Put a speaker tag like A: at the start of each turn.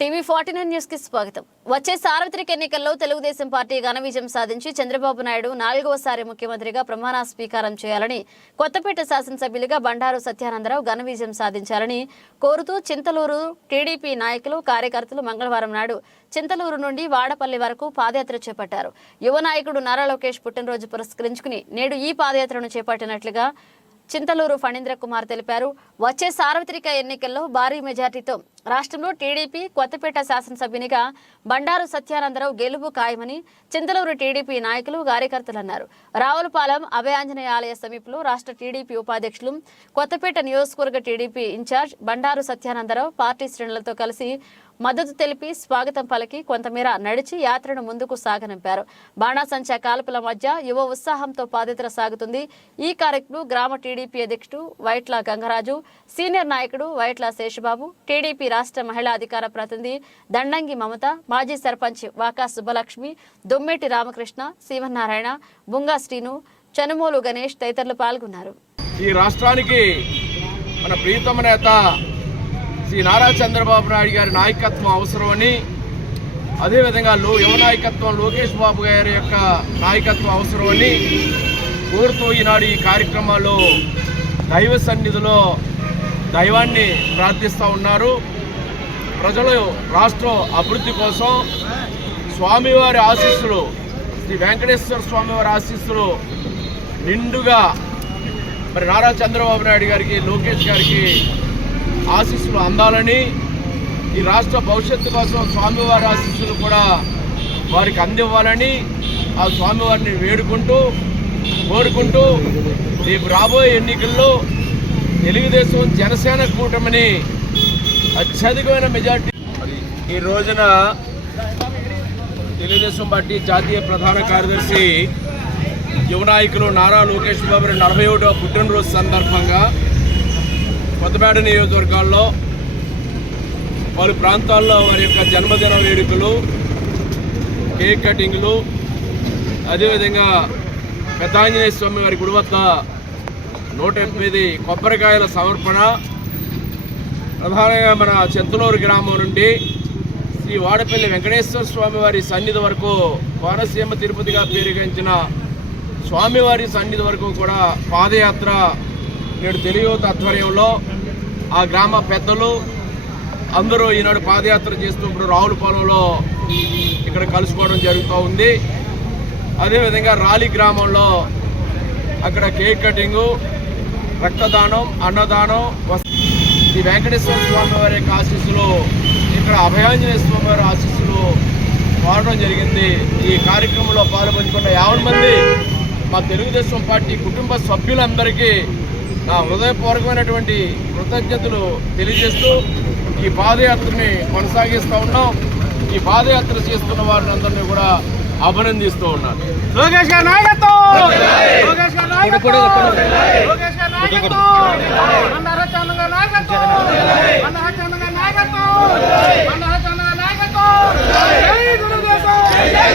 A: TV forty nine న్యూస్కి స్వాగతం. వచ్చే సార్వత్రిక ఎన్నికల్లో తెలుగుదేశం పార్టీ ఘన విజయం సాధించి చంద్రబాబు నాయుడు నాలుగవసారి ముఖ్యమంత్రిగా ప్రమాణ స్వీకారం చేయాలని కొత్తపేట శాసనసభ్యులుగా బండారు సత్యానందరావు ఘన విజయం సాధించాలని కోరుతూ చింతలూరు టీడీపీ నాయకులు కార్యకర్తలు మంగళవారం నాడు చింతలూరు నుండి వాడపల్లి వరకు పాదయాత్ర చేపట్టారు. యువ నాయకుడు నారా లోకేష్ పుట్టినరోజు పురస్కరించుకుని నేడు ఈ పాదయాత్రను చేపట్టినట్లుగా చింతలూరు ఫణీంద్ర కుమార్ తెలిపారు. వచ్చే సార్వత్రిక ఎన్నికల్లో భారీ మెజార్టీతో రాష్ట్రంలో టీడీపీ కొత్తపేట శాసనసభ్యునిగా బండారు సత్యానందరావు గెలుపు ఖాయమని చింతలూరు టీడీపీ నాయకులు కార్యకర్తలు అన్నారు రావులపాలెం అభయాంజనేయ ఆలయ సమీపంలో రాష్ట్ర టీడీపీ ఉపాధ్యక్షులు కొత్తపేట నియోజకవర్గ TDP incharge Bandaru Satyanandarao party శ్రేణులతో కలిసి మద్దతు తెలిపి స్వాగతం పలికి కొంతమేర నడిచి యాత్రను ముందుకు సాగనంపారు. బాణాసంచా కాల్పుల మధ్య యువ ఉత్సాహంతో పాదయాత్ర సాగుతుంది. ఈ కార్యక్రమం గ్రామ టీడీపీ అధ్యక్షుడు వైట్ల గంగరాజు సీనియర్ నాయకుడు వైట్ల శేషబాబు టీడీపీ రాష్ట్ర మహిళా అధికార ప్రతినిధి దండంగి మమత మాజీ సర్పంచ్ వాకా సుబ్బలక్ష్మి దొమ్మేటి రామకృష్ణ శివనారాయణ బుంగా శ్రీను చనుమోలు గణేష్ తదితరులు పాల్గొన్నారు.
B: ఈ రాష్ట్రానికి మన ప్రియతమ నేత శ్రీ నారా చంద్రబాబు నాయుడు గారి నాయకత్వం అవసరమని అదేవిధంగా లో యువ నాయకత్వం లోకేష్ బాబు గారి యొక్క నాయకత్వం అవసరమని కోరుతూ ఈనాడు ఈ కార్యక్రమాల్లో దైవ సన్నిధిలో దైవాన్ని ప్రార్థిస్తూ ఉన్నారు. ప్రజలు రాష్ట్ర అభివృద్ధి కోసం స్వామివారి ఆశీస్సులు శ్రీ వెంకటేశ్వర స్వామివారి ఆశీస్సులు నిండుగా మరి నారా చంద్రబాబు నాయుడు గారికి లోకేష్ గారికి ఆశీస్సులు అందాలని ఈ రాష్ట్ర భవిష్యత్తు కోసం స్వామివారి ఆశీస్సులు కూడా వారికి అందివ్వాలని ఆ స్వామివారిని వేడుకుంటూ కోరుకుంటూ రేపు రాబోయే ఎన్నికల్లో తెలుగుదేశం జనసేన కూటమిని అత్యధికమైన మెజార్టీ. ఈ రోజున తెలుగుదేశం పార్టీ జాతీయ ప్రధాన కార్యదర్శి యువ నాయకులు నారా లోకేష్ బాబు నలభై ఒకటో పుట్టినరోజు సందర్భంగా కొత్తపేట నియోజకవర్గాల్లో వారి ప్రాంతాల్లో వారి యొక్క జన్మదిన వేడుకలు కేక్ కటింగ్లు అదేవిధంగా పెద్ద స్వామి వారి గుడి వద్ద నూట ఎనిమిది కొబ్బరికాయల సమర్పణ ప్రధానంగా మన చెంతలూరు గ్రామం నుండి శ్రీ వాడపల్లి వెంకటేశ్వర స్వామి వారి సన్నిధి వరకు కోనసీమ తిరుపతిగా పేరుగించిన స్వామివారి సన్నిధి వరకు కూడా పాదయాత్ర నేడు తెలియత ఆధ్వర్యంలో ఆ గ్రామ పెద్దలు అందరూ ఈనాడు పాదయాత్ర చేస్తూ ఇప్పుడు రావులపాలెంలో ఇక్కడ కలుసుకోవడం జరుగుతూ ఉంది. అదేవిధంగా రాలి గ్రామంలో అక్కడ కేక్ కటింగు రక్తదానం అన్నదానం వస్తు శ్రీ వెంకటేశ్వర స్వామి వారి యొక్క ఆశీస్సులు ఇక్కడ అభయాంజనేయ స్వామి వారి ఆశీస్సులు వాడడం జరిగింది. ఈ కార్యక్రమంలో పాల్పంచుకున్న యాభై మంది మా తెలుగుదేశం పార్టీ కుటుంబ సభ్యులందరికీ నా హృదయపూర్వకమైనటువంటి కృతజ్ఞతలు తెలియజేస్తూ ఈ పాదయాత్రని కొనసాగిస్తూ ఉన్నాం. ఈ పాదయాత్ర చేస్తున్న వారిని అందరినీ కూడా అభినందిస్తూ ఉన్నాను.
C: లోకేష్ గారి నాయకత్వం! లోకేష్ గారి నాయకత్వం! లోకేష్ గారి నాయకత్వం అన్న హరిచంద్ర గారి నాయకత్వం అన్న హరిచంద్ర గారి నాయకత్వం అన్న హరిచంద్ర గారి నాయకత్వం జై తెలుగుదేశం